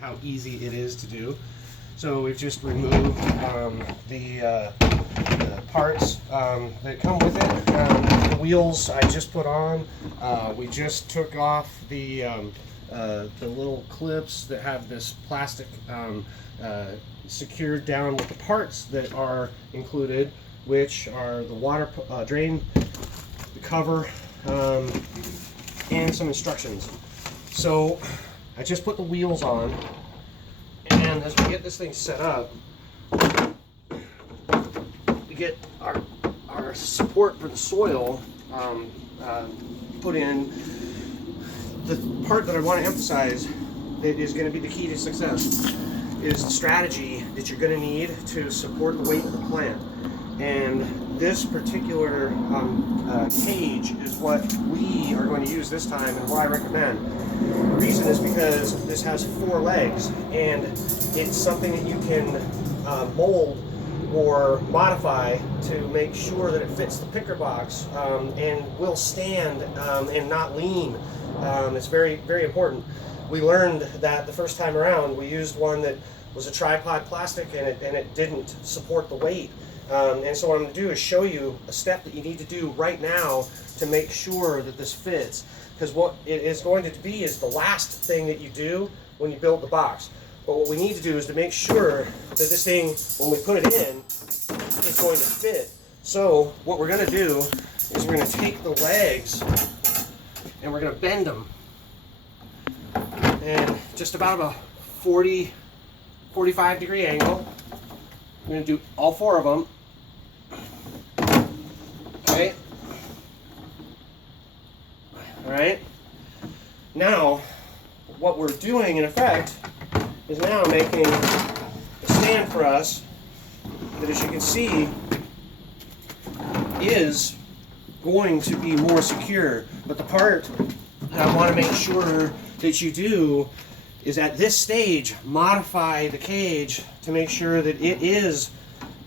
how easy it is to do. So we've just removed the parts that come with it. The wheels I just put on. We just took off the little clips that have this plastic secured down with the parts that are included, which are the water drain, the cover, and some instructions. So I just put the wheels on, and as we get this thing set up, we get our support for the soil put in. The part that I want to emphasize that is going to be the key to success is the strategy that you're going to need to support the weight of the plant. And this particular cage is what we are going to use this time, and what I recommend. The reason is because this has 4 legs, and it's something that you can mold or modify to make sure that it fits the picker box and will stand and not lean. It's very, very important. We learned that the first time around we used one that was a tripod plastic, and it didn't support the weight. And so what I'm going to do is show you a step that you need to do right now to make sure that this fits. Because what it is going to be is the last thing that you do when you build the box. But what we need to do is to make sure that this thing, when we put it in, is going to fit. So what we're going to do is we're going to take the legs and we're going to bend them. And just about a 45 degree angle. We're going to do all 4 of them. Okay. All right. Now, what we're doing in effect is now making a stand for us that, as you can see, is going to be more secure. But the part that I want to make sure that you do is at this stage modify the cage to make sure that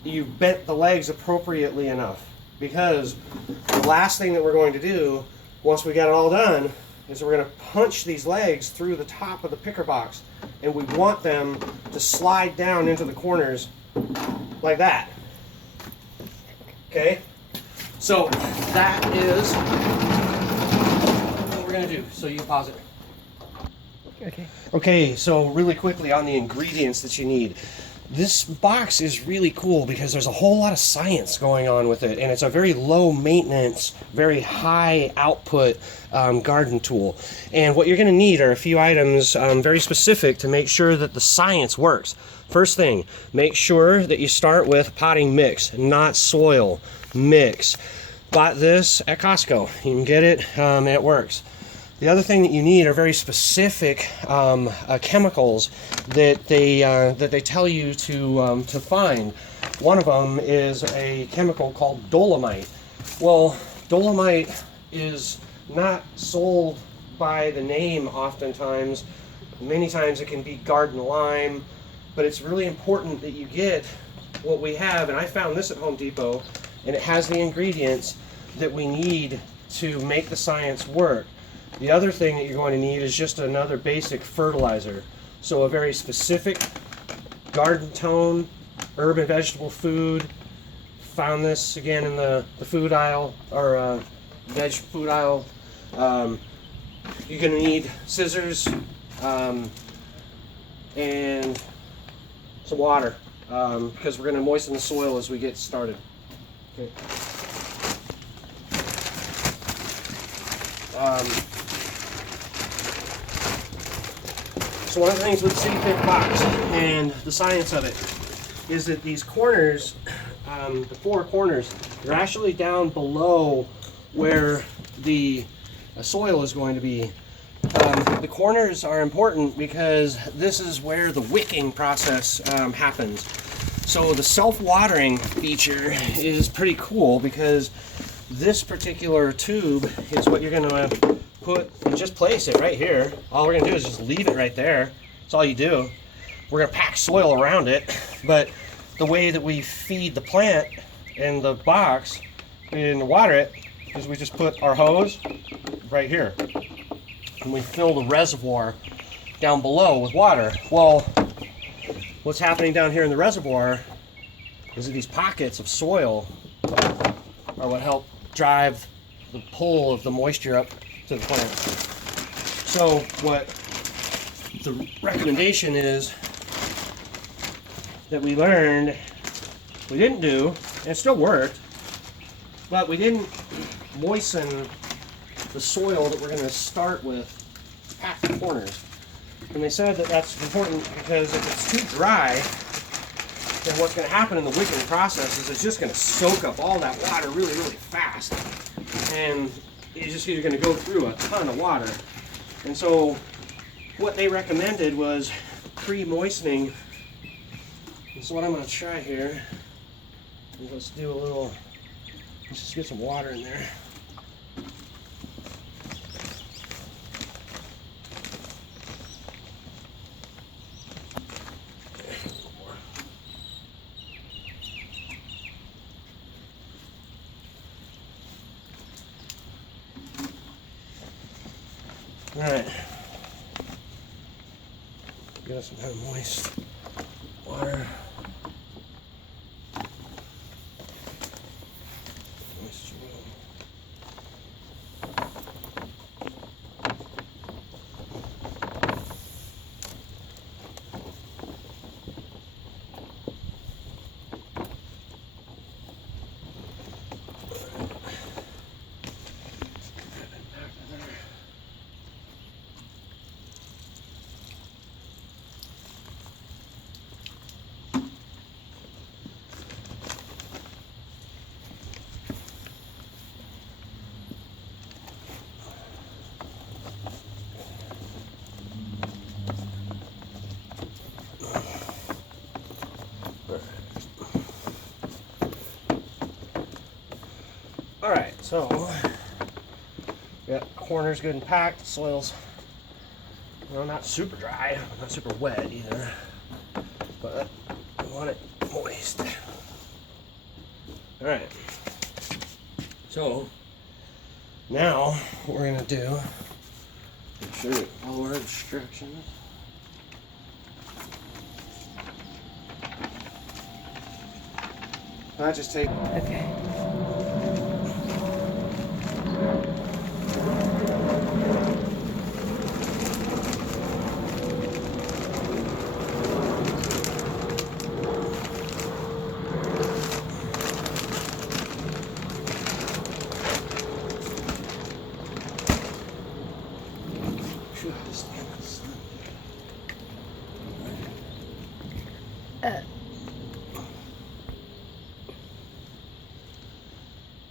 you've bent the legs appropriately enough. Because the last thing that we're going to do once we got it all done is we're going to punch these legs through the top of the picker box, and we want them to slide down into the corners like that. Okay, so that is what we're going to do. So you can pause it. Okay, so really quickly on the ingredients that you need. This box is really cool because there's a whole lot of science going on with it, and it's a very low maintenance, very high output garden tool. And what you're going to need are a few items very specific to make sure that the science works. First thing, make sure that you start with potting mix, not soil mix. Bought this at Costco. You can get it, and it works. The other thing that you need are very specific chemicals that they tell you to find. One of them is a chemical called dolomite. Well, dolomite is not sold by the name oftentimes. Many times it can be garden lime, but it's really important that you get what we have. And I found this at Home Depot, and it has the ingredients that we need to make the science work. The other thing that you're going to need is just another basic fertilizer. So a very specific garden tone, herb and vegetable food. Found this again in the food aisle, or veg food aisle. You're going to need scissors and some water because we're going to moisten the soil as we get started. Okay. So one of the things with the City Pick box and the science of it is that these corners, the 4 corners, they're actually down below where the soil is going to be. The corners are important because this is where the wicking process happens. So the self-watering feature is pretty cool because this particular tube is what you're going to put and just place it right here. All we're going to do is just leave it right there. That's all you do. We're going to pack soil around it, but the way that we feed the plant in the box and water it is we just put our hose right here and we fill the reservoir down below with water. Well, what's happening down here in the reservoir is that these pockets of soil are what help drive the pull of the moisture up to the plant. So what the recommendation is that we learned we didn't do, and it still worked, but we didn't moisten the soil that we're going to start with to pack the corners. And they said that that's important because if it's too dry, then what's going to happen in the wicking process is it's just going to soak up all that water really, really fast. And you're going to go through a ton of water. And so what they recommended was pre-moistening. And so what I'm going to try here is let's just get some water in there. All right, get us some kind of moist water. Moist soil. All right, so got corners good and packed. Soil's, not super dry, not super wet either, but I want it moist. All right, so now what we're gonna do, make sure we follow our instructions. I just take. Okay.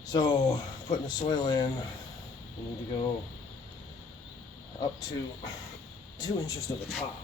So, putting the soil in, we need to go up to 2 inches to the top.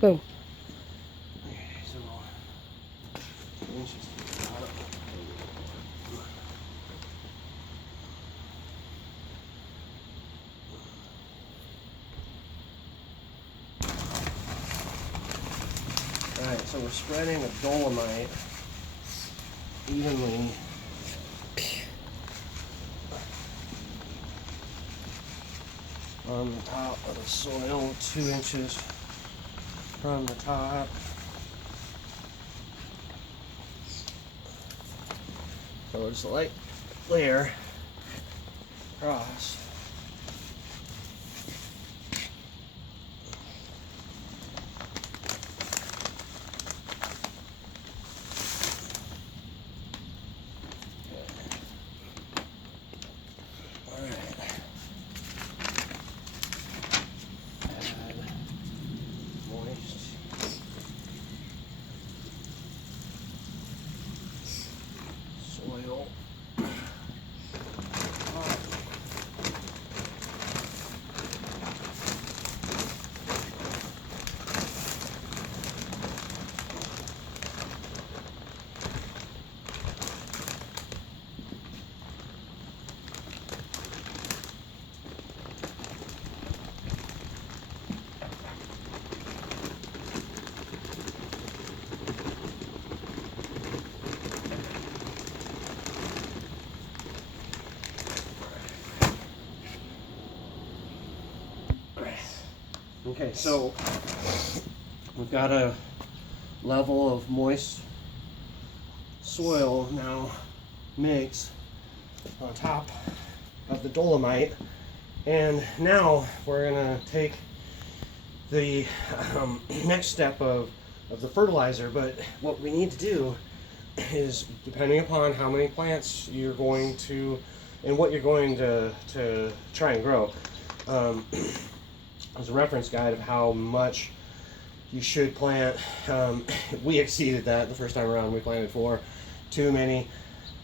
Boom. Okay, so 2 inches to the top. Alright, so we're spreading the dolomite evenly on the top of the soil, 2 inches from the top. So it's a light layer across. Okay, so we've got a level of moist soil now mix on top of the dolomite, and now we're gonna take the next step of the fertilizer. But what we need to do is, depending upon how many plants you're going to and what you're going to try and grow, there's a reference guide of how much you should plant. We exceeded that the first time around. We planted 4, too many.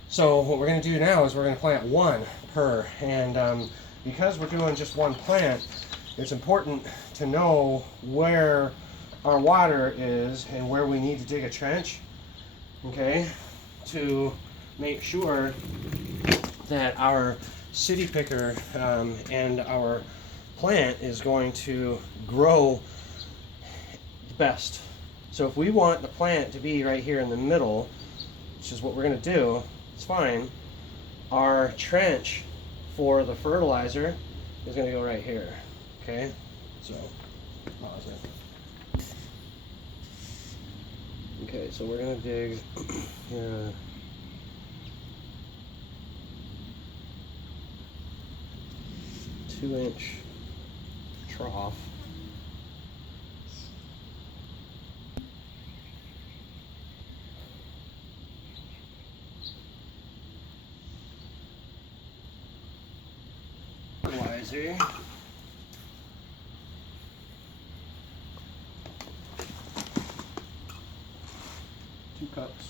So what we're going to do now is we're going to plant 1 per, and because we're doing just 1 plant, it's important to know where our water is and where we need to dig a trench, okay, to make sure that our city picker and our plant is going to grow best. So if we want the plant to be right here in the middle, which is what we're going to do, it's fine. Our trench for the fertilizer is going to go right here. Okay, so pause it. Okay, so we're going to dig 2-inch trough. Fertilizer. 2 cups.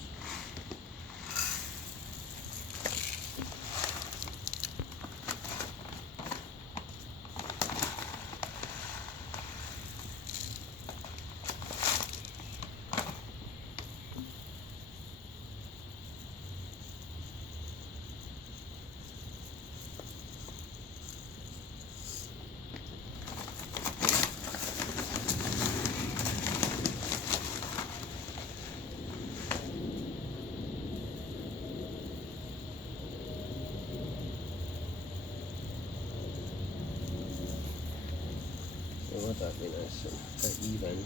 Let that be nice and even.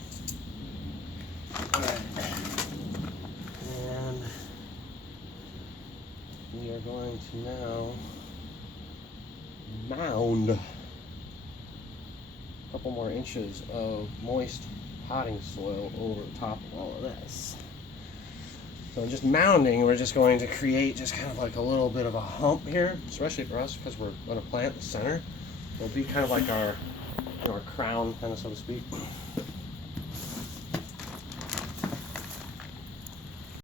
Alright. And we are going to now mound a couple more inches of moist potting soil over the top of all of this. So just mounding, we're just going to create just kind of like a little bit of a hump here, especially for us because we're going to plant the center. It'll be kind of like our crown, kind of, so to speak.